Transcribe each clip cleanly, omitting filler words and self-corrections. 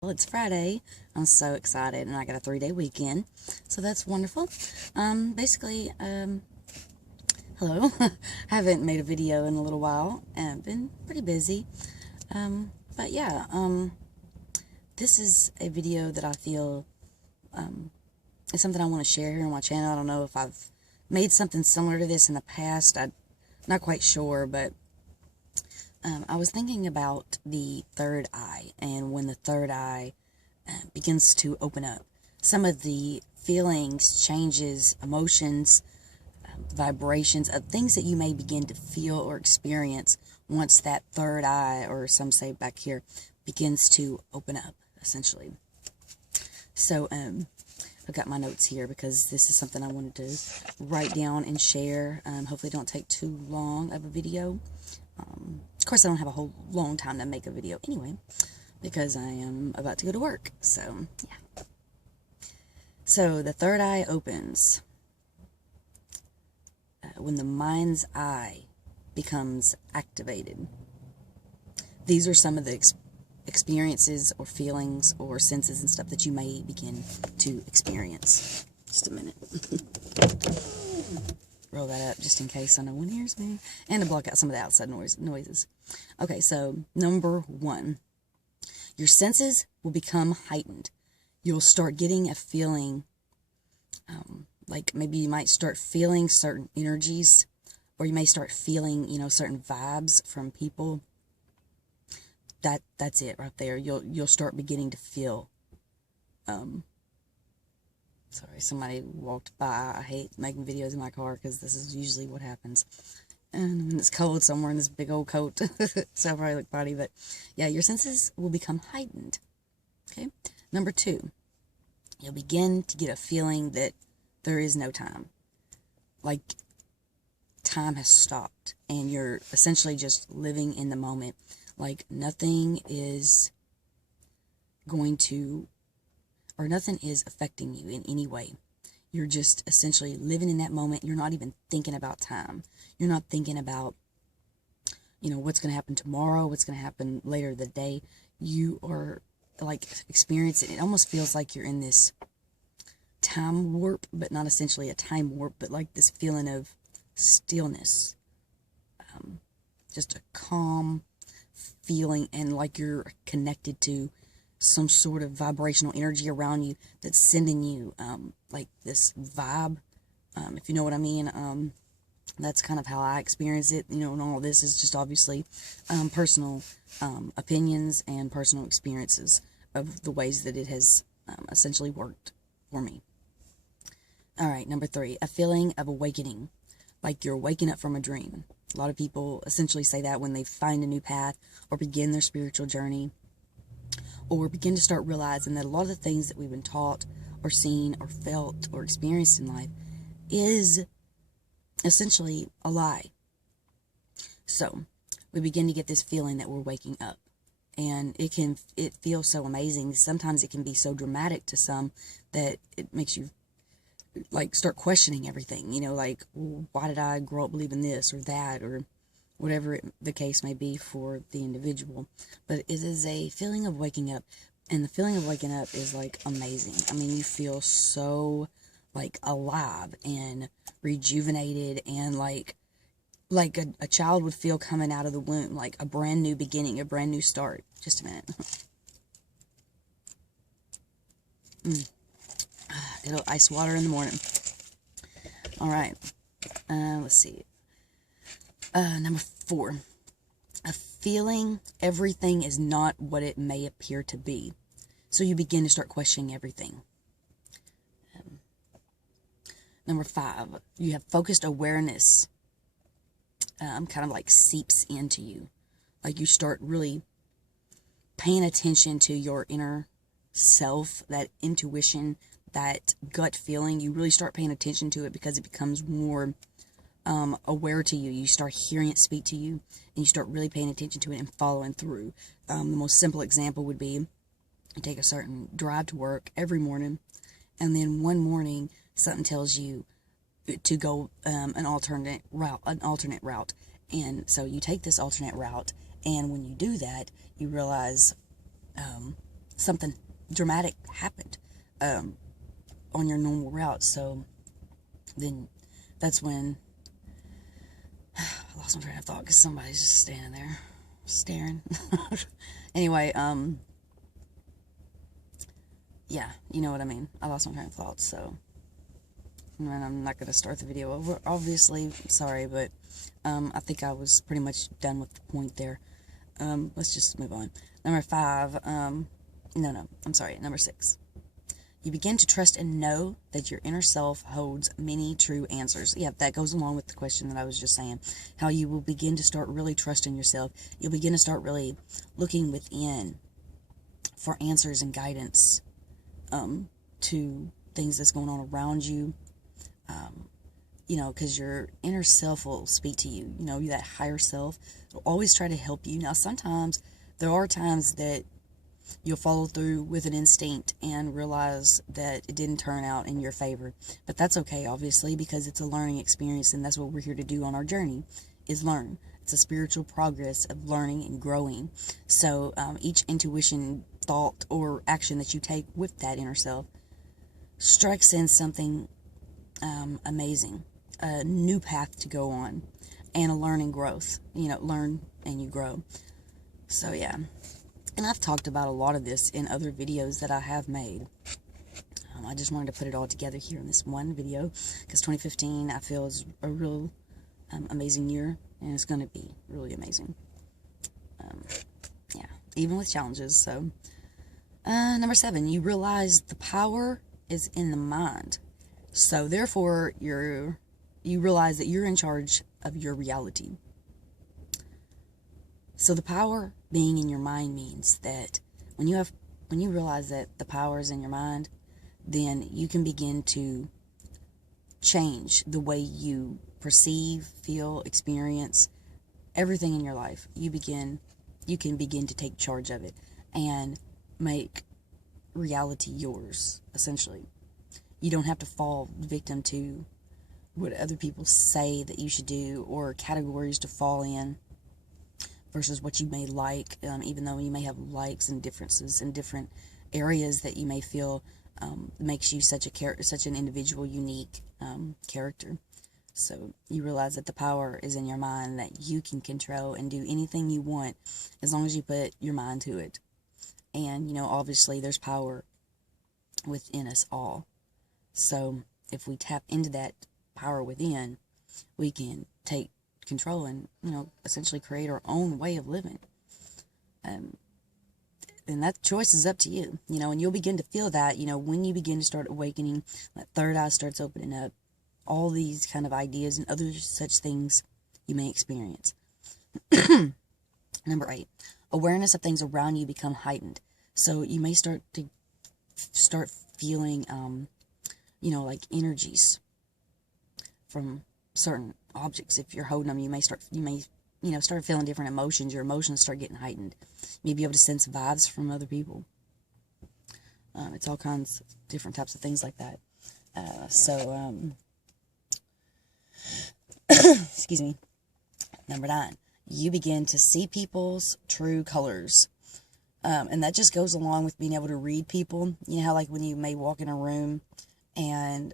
Well, it's Friday. I'm so excited, and I got a 3-day weekend, so that's wonderful. Hello. I haven't made a video in a little while, and I've been pretty busy. But yeah, this is a video that I feel is something I want to share here on my channel. I don't know if I've made something similar to this in the past. I'm not quite sure, but I was thinking about the third eye, and when the third eye begins to open up, some of the feelings, changes, emotions, vibrations of things that you may begin to feel or experience once that third eye, or some say back here, begins to open up, essentially. So, I've got my notes here because this is something I wanted to write down and share. Hopefully it don't take too long of a video. Of course, I don't have a whole long time to make a video anyway, because I am about to go to work. So, yeah. So, the third eye opens when the mind's eye becomes activated. These are some of the experiences or feelings or senses and stuff that you may begin to experience. Just a minute. Roll that up just in case no one hears me, and to block out some of the outside noises. Okay, so number 1, your senses will become heightened. You'll start getting a feeling, like maybe you might start feeling certain energies, or you may start feeling, certain vibes from people. That's it right there. You'll start beginning to feel. Sorry, somebody walked by. I hate making videos in my car because this is usually what happens. And when it's cold, so I'm wearing this big old coat. So I probably look funny, but yeah, your senses will become heightened. Okay? Number 2, you'll begin to get a feeling that there is no time. Like time has stopped, and you're essentially just living in the moment. Like nothing is going to, or nothing is affecting you in any way. You're just essentially living in that moment. You're not even thinking about time. You're not thinking about, what's going to happen tomorrow, what's going to happen later the day. You are, like, experiencing, it almost feels like you're in this time warp, but not essentially a time warp, but like this feeling of stillness. Just a calm feeling, and like you're connected to some sort of vibrational energy around you that's sending you like this vibe, if you know what I mean. That's kind of how I experience it, and all this is just obviously personal opinions and personal experiences of the ways that it has essentially worked for me. Alright, number 3, a feeling of awakening, like you're waking up from a dream. A lot of people essentially say that when they find a new path or begin their spiritual journey, or begin to start realizing that a lot of the things that we've been taught or seen or felt or experienced in life is essentially a lie. So we begin to get this feeling that we're waking up, and it feels so amazing. Sometimes it can be so dramatic to some that it makes you like start questioning everything, like, well, why did I grow up believing this or that, or whatever the case may be for the individual. But it is a feeling of waking up, and the feeling of waking up is like amazing. I mean, you feel so like alive and rejuvenated, and like a child would feel coming out of the womb, like a brand new beginning, a brand new start. Just a minute. It'll ice water in the morning. All right. Let's see. Number 4, a feeling everything is not what it may appear to be. So you begin to start questioning everything. Number 5, you have focused awareness, kind of like seeps into you. Like you start really paying attention to your inner self, that intuition, that gut feeling. You really start paying attention to it because it becomes more aware to you. You start hearing it speak to you, and you start really paying attention to it and following through. The most simple example would be you take a certain drive to work every morning, and then one morning something tells you to go an alternate route, and so you take this alternate route, and when you do that, you realize something dramatic happened on your normal route. So then that's when I lost my train of thought because somebody's just standing there staring. Anyway, yeah, you know what I mean. I lost my train of thought, so and I'm not going to start the video over, obviously. Sorry, but I think I was pretty much done with the point there. Let's just move on. Number 5, number 6. You begin to trust and know that your inner self holds many true answers. Yeah, that goes along with the question that I was just saying. How you will begin to start really trusting yourself. You'll begin to start really looking within for answers and guidance to things that's going on around you. Because your inner self will speak to you. That higher self will always try to help you. Now, sometimes there are times that you'll follow through with an instinct and realize that it didn't turn out in your favor. But that's okay, obviously, because it's a learning experience, and that's what we're here to do on our journey, is learn. It's a spiritual progress of learning and growing. So each intuition, thought, or action that you take with that inner self strikes in something amazing, a new path to go on, and a learning growth. Learn and you grow. So, yeah. And I've talked about a lot of this in other videos that I have made. I just wanted to put it all together here in this one video, because 2015, I feel, is a real amazing year, and it's going to be really amazing. Yeah, even with challenges. So, number 7, you realize the power is in the mind. So, therefore, you realize that you're in charge of your reality. So the power being in your mind means that when you realize that the power is in your mind, then you can begin to change the way you perceive, feel, experience everything in your life. You can begin to take charge of it and make reality yours, essentially. You don't have to fall victim to what other people say that you should do, or categories to fall in, versus what you may like, even though you may have likes and differences in different areas that you may feel makes you such an individual, unique character. So you realize that the power is in your mind, that you can control and do anything you want as long as you put your mind to it. And, obviously there's power within us all. So if we tap into that power within, we can take control and, essentially create our own way of living. And that choice is up to you, and you'll begin to feel that, when you begin to start awakening, that third eye starts opening up, all these kind of ideas and other such things you may experience. Number 8, awareness of things around you become heightened. So you may start feeling, like energies from certain objects. If you're holding them, you may start feeling different emotions. Your emotions start getting heightened. You may be able to sense vibes from other people. It's all kinds of different types of things like that. Excuse me. Number 9, you begin to see people's true colors. And that just goes along with being able to read people. You know how, like, when you may walk in a room and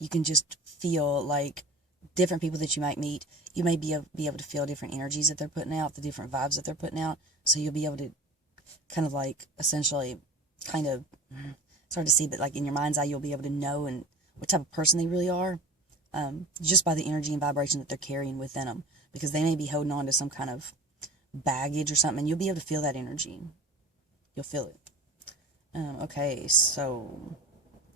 you can just feel like different people that you might meet, you may be able to feel different energies that they're putting out, the different vibes that they're putting out. So you'll be able to kind of like, essentially, it's hard to see, but like in your mind's eye, you'll be able to know and what type of person they really are, just by the energy and vibration that they're carrying within them, because they may be holding on to some kind of baggage or something, and you'll be able to feel that energy. You'll feel it. Okay, so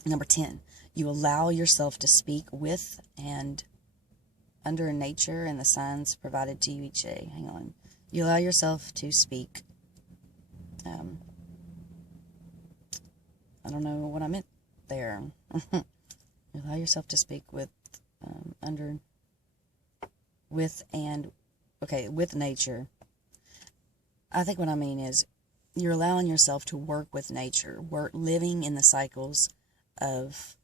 number 10, you allow yourself to speak with and under nature and the signs provided to you each day. Hang on. You allow yourself to speak. I don't know what I meant there. You allow yourself to speak with nature. I think what I mean is you're allowing yourself to work with nature, living in the cycles of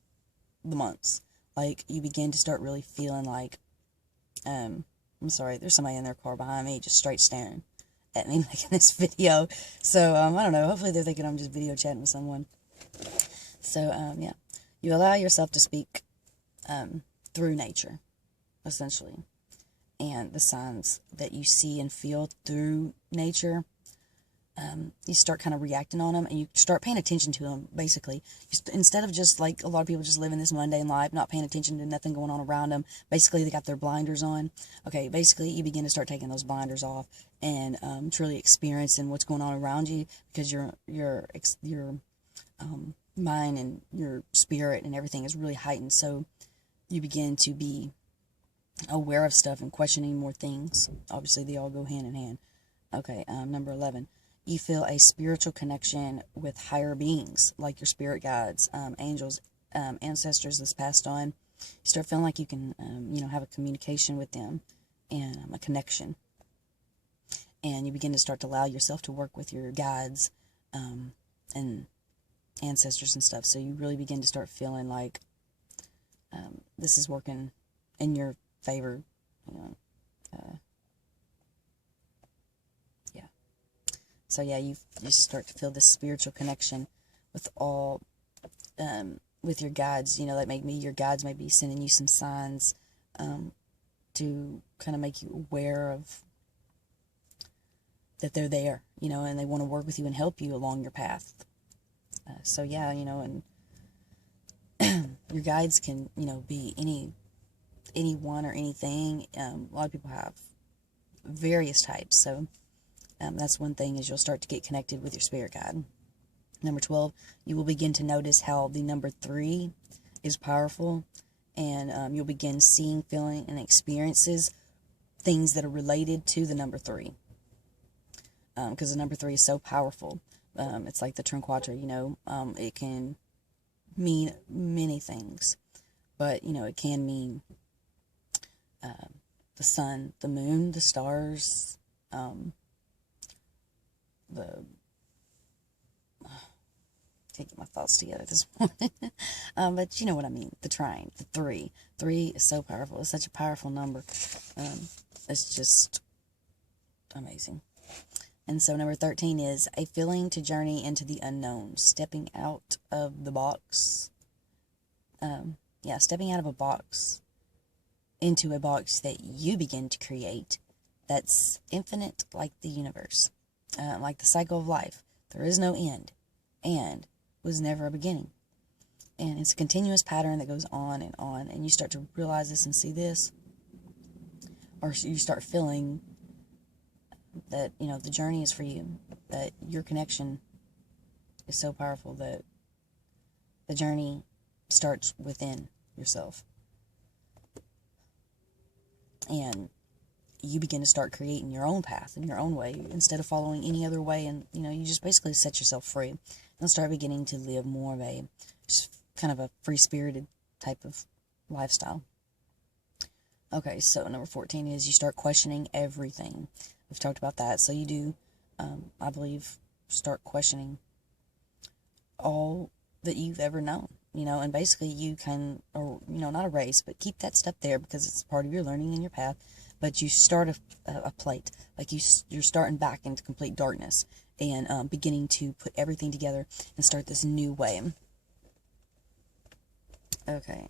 the months. Like, you begin to start really feeling like, I'm sorry, there's somebody in their car behind me just straight staring at me making this video. So, I don't know. Hopefully they're thinking I'm just video chatting with someone. So, yeah. You allow yourself to speak through nature, essentially. And the signs that you see and feel through nature, you start kind of reacting on them, and you start paying attention to them, basically. Instead of just, like, a lot of people just living this mundane life, not paying attention to nothing going on around them. Basically, they got their blinders on. Okay, basically, you begin to start taking those blinders off and truly experiencing what's going on around you, because your mind and your spirit and everything is really heightened. So you begin to be aware of stuff and questioning more things. Obviously, they all go hand in hand. Okay, number 11. You feel a spiritual connection with higher beings, like your spirit guides, angels, ancestors that's passed on. You start feeling like you can, have a communication with them and a connection. And you begin to start to allow yourself to work with your guides and ancestors and stuff. So you really begin to start feeling like this is working in your favor. Yeah. So yeah, you start to feel this spiritual connection with all, with your guides. Like maybe your guides may be sending you some signs to kind of make you aware of that they're there, and they want to work with you and help you along your path. So yeah, and your guides can, be anyone or anything. A lot of people have various types. So that's one thing, is you'll start to get connected with your spirit guide. Number 12, you will begin to notice how the number 3 is powerful, and you'll begin seeing, feeling, and experiences things that are related to the number 3. Because the number 3 is so powerful. It's like the Trinquatra, it can mean many things, but, it can mean the sun, the moon, the stars, can't get my thoughts together this morning, but you know what I mean, the trine, the 3. 3 is so powerful. It's such a powerful number. It's just amazing. And so number 13 is a feeling to journey into the unknown, stepping out of the box. Stepping out of a box into a box that you begin to create that's infinite, like the universe, like the cycle of life. There is no end and was never a beginning. And it's a continuous pattern that goes on, and you start to realize this and see this, or you start feeling that, the journey is for you, that your connection is so powerful that the journey starts within yourself. And you begin to start creating your own path in your own way, instead of following any other way. And, you just basically set yourself free and start beginning to live more of a, just kind of a free-spirited type of lifestyle. Okay, so number 14 is you start questioning everything. We've talked about that. So you do, I believe, start questioning all that you've ever known, and basically you can, or, not erase, but keep that stuff there because it's part of your learning and your path. But you start a plate, like you're starting back into complete darkness and beginning to put everything together and start this new way. Okay,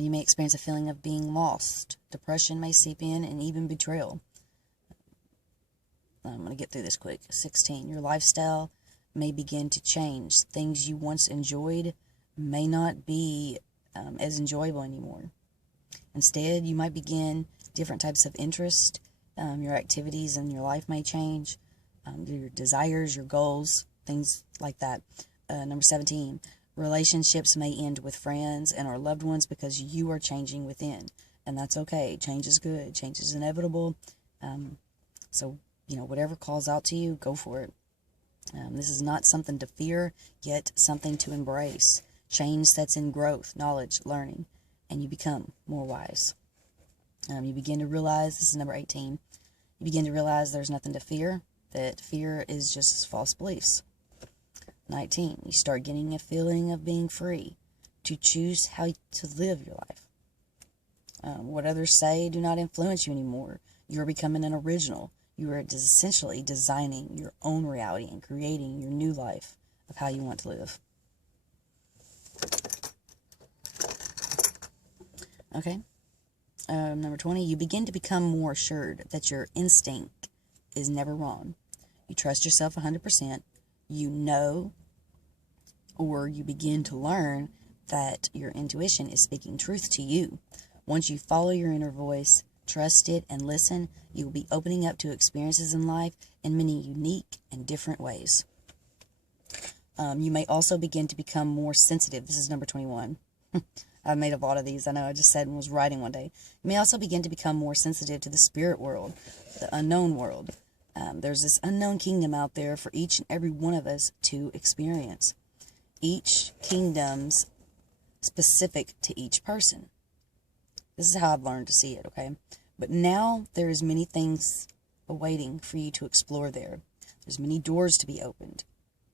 you may experience a feeling of being lost. Depression may seep in, and even betrayal. I'm going to get through this quick. 16. Your lifestyle may begin to change. Things you once enjoyed may not be as enjoyable anymore. Instead, you might begin different types of interest. Your activities and your life may change. Your desires, your goals, things like that. Number 17. Relationships may end with friends and or loved ones because you are changing within. And that's okay. Change is good. Change is inevitable. So, whatever calls out to you, go for it. This is not something to fear, yet something to embrace. Change sets in growth, knowledge, learning, and you become more wise. You begin to realize, this is number 18, you begin to realize there's nothing to fear, that fear is just false beliefs. 19, you start getting a feeling of being free to choose how to live your life. What others say do not influence you anymore. You're becoming an original. You are essentially designing your own reality and creating your new life of how you want to live. Okay. Number 20, you begin to become more assured that your instinct is never wrong. You trust yourself 100%. You know, or you begin to learn that your intuition is speaking truth to you. Once you follow your inner voice, trust it, and listen, you will be opening up to experiences in life in many unique and different ways. You may also begin to become more sensitive. This is number 21. I've made a lot of these. I know I just said and was writing one day. You may also begin to become more sensitive to the spirit world, the unknown world. There's this unknown kingdom out there for each and every one of us to experience. Each kingdom's specific to each person. This is how I've learned to see it, okay? But now there's many things awaiting for you to explore there. There's many doors to be opened,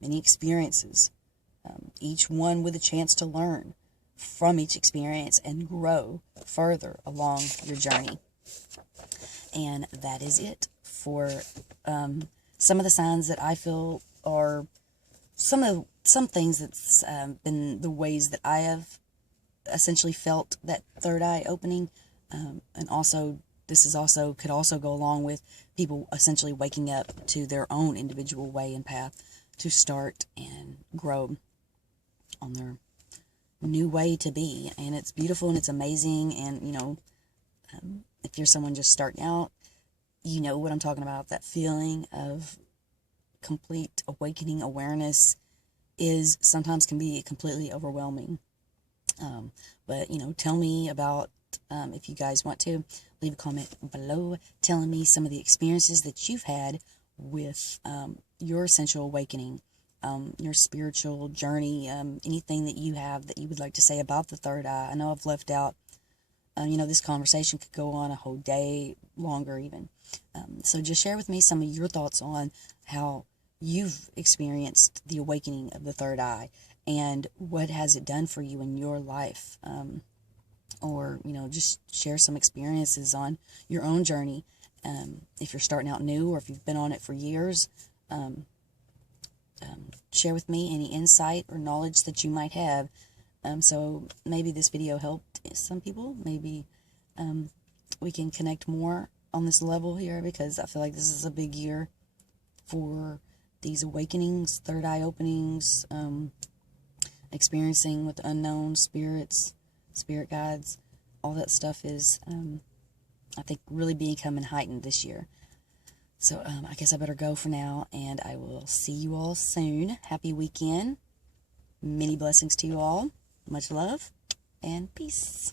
many experiences, each one with a chance to learn from each experience and grow further along your journey. And that is it for some of the signs that I feel are some things that's been the ways that I have essentially felt that third eye opening, and also this is also could also go along with people essentially waking up to their own individual way and path to start and grow on their new way to be. And it's beautiful and it's amazing. And you know, if you're someone just starting out, you know what I'm talking about. That feeling of complete awakening awareness is sometimes can be completely overwhelming. But you know, tell me about, if you guys want to, leave a comment below telling me some of the experiences that you've had with your essential awakening, your spiritual journey, anything that you have that you would like to say about the third eye. I know I've left out, you know, this conversation could go on a whole day longer even. So just share with me some of your thoughts on how you've experienced the awakening of the third eye and what has it done for you in your life. Or, you know, just share some experiences on your own journey. If you're starting out new or if you've been on it for years, share with me any insight or knowledge that you might have. So maybe this video helped some people. Maybe we can connect more on this level here, because I feel like this is a big year for these awakenings, third eye openings, experiencing with unknown spirits, spirit guides. All that stuff is, I think, really becoming heightened this year. So I guess I better go for now, and I will see you all soon. Happy weekend. Many blessings to you all. Much love and peace.